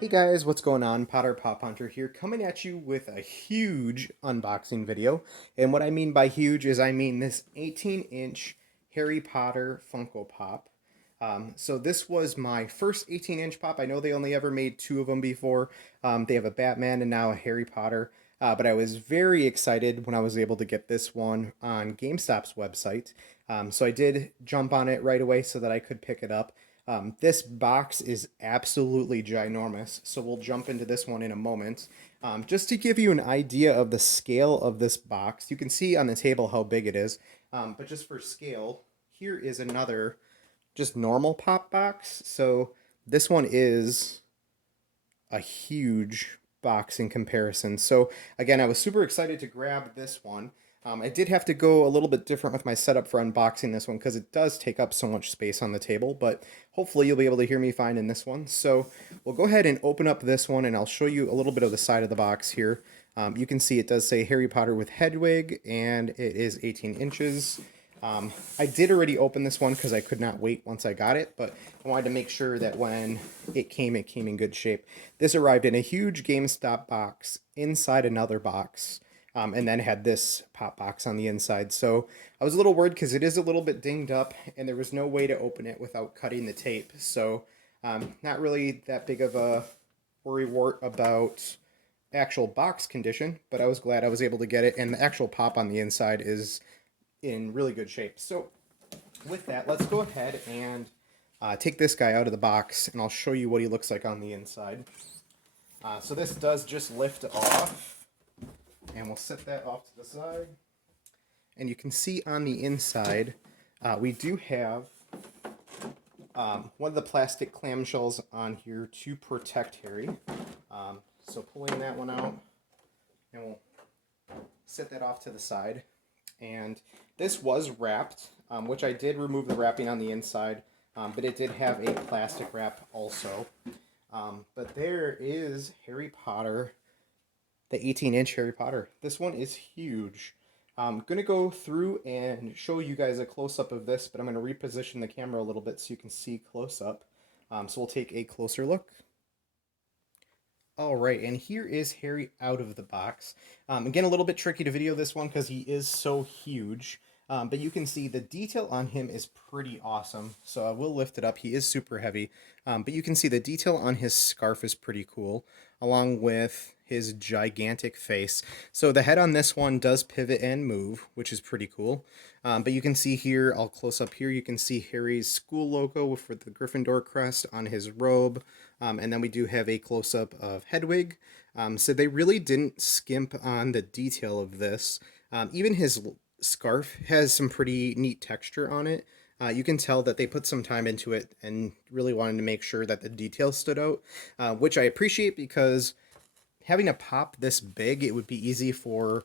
Hey guys, what's going on? Potter Pop Hunter here, coming at you with a huge unboxing video. And what I mean by huge is I mean this 18-inch Harry Potter Funko Pop. So this was my first 18-inch pop. I know they only ever made two of them before. They have a Batman and now a Harry Potter. But I was very excited when I was able to get this one on GameStop's website. So I did jump on it right away so that I could pick it up. This box is absolutely ginormous, so we'll jump into this one in a moment. Just to give you an idea of the scale of this box, you can see on the table how big it is, but just for scale, here is another just normal pop box. So this one is a huge box in comparison. So again, I was super excited to grab this one. I did have to go a little bit different with my setup for unboxing this one because it does take up so much space on the table, but hopefully you'll be able to hear me fine in this one. So we'll go ahead and open up this one and I'll show you a little bit of the side of the box here. You can see it does say Harry Potter with Hedwig and it is 18 inches. I did already open this one because I could not wait once I got it, but I wanted to make sure that when it came in good shape. This arrived in a huge GameStop box inside another box, and then had this pop box on the inside. So I was a little worried because it is a little bit dinged up, and there was no way to open it without cutting the tape. So not really that big of a worry wart about actual box condition, but I was glad I was able to get it, and the actual pop on the inside is in really good shape. So with that, let's go ahead and take this guy out of the box, and I'll show you what he looks like on the inside. So this does just lift off, and we'll set that off to the side. And you can see on the inside, we do have one of the plastic clamshells on here to protect Harry. So pulling that one out, and we'll set that off to the side. And this was wrapped, which I did remove the wrapping on the inside, but it did have a plastic wrap also. But there is Harry Potter, the 18-inch Harry Potter. This one is huge. I'm going to go through and show you guys a close-up of this, but I'm going to reposition the camera a little bit so you can see close-up. So we'll take a closer look. All right, and here is Harry out of the box. Again, a little bit tricky to video this one because he is so huge, but you can see the detail on him is pretty awesome. So I will lift it up. He is super heavy, but you can see the detail on his scarf is pretty cool, along with his gigantic face. So the head on this one does pivot and move, which is pretty cool. But you can see here, I'll close up here, you can see Harry's school logo for the Gryffindor crest on his robe. And then we do have a close-up of Hedwig. So they really didn't skimp on the detail of this. Even his scarf has some pretty neat texture on it. You can tell that they put some time into it and really wanted to make sure that the detail stood out, which I appreciate because having a pop this big, it would be easy for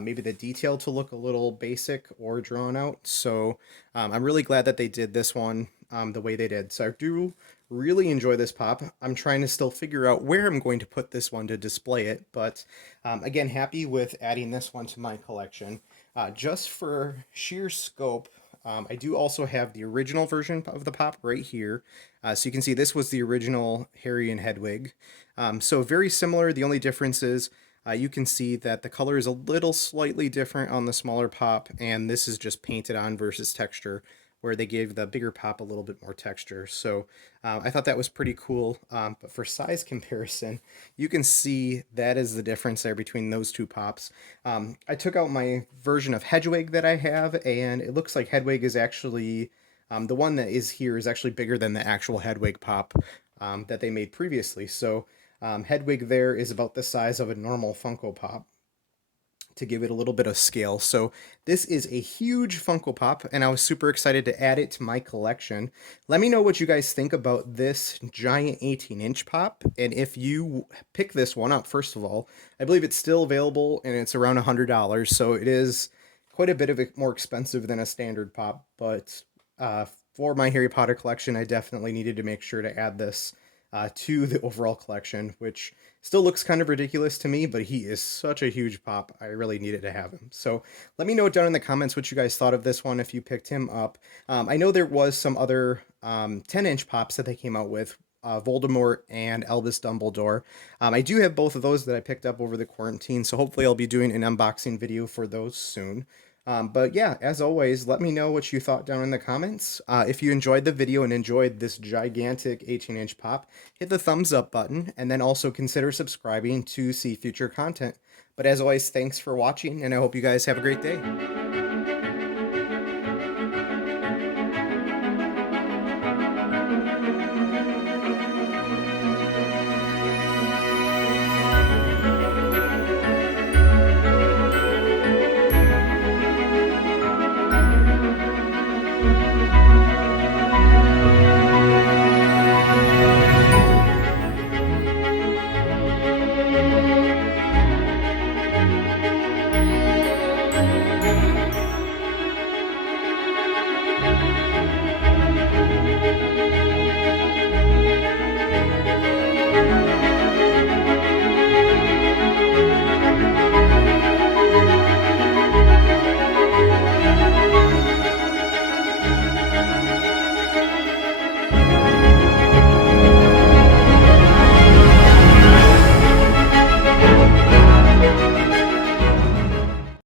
maybe the detail to look a little basic or drawn out. So I'm really glad that they did this one the way they did. So I do really enjoy this pop. I'm trying to still figure out where I'm going to put this one to display it, but again, happy with adding this one to my collection. Just for sheer scope, I do also have the original version of the pop right here. So you can see this was the original Harry and Hedwig. So very similar. The only difference is you can see that the color is a little slightly different on the smaller pop, and this is just painted on versus texture, where they gave the bigger pop a little bit more texture. So I thought that was pretty cool. But for size comparison, you can see that is the difference there between those two pops. I took out my version of Hedwig that I have, and it looks like Hedwig is actually, the one that is here is actually bigger than the actual Hedwig pop that they made previously. So Hedwig there is about the size of a normal Funko Pop, to give it a little bit of scale. So this is a huge Funko Pop, and I was super excited to add it to my collection. Let me know what you guys think about this giant 18-inch pop, and if you pick this one up, first of all, I believe it's still available, and it's around $100, so it is quite a bit of it more expensive than a standard pop, but for my Harry Potter collection, I definitely needed to make sure to add this to the overall collection, which still looks kind of ridiculous to me, but he is such a huge pop. I really needed to have him. So let me know down in the comments what you guys thought of this one if you picked him up. I know there was some other 10-inch pops that they came out with Voldemort and Albus Dumbledore. I do have both of those that I picked up over the quarantine, so hopefully I'll be doing an unboxing video for those soon. But yeah, as always, let me know what you thought down in the comments. If you enjoyed the video and enjoyed this gigantic 18-inch pop, hit the thumbs up button, and then also consider subscribing to see future content. But as always, thanks for watching, and I hope you guys have a great day.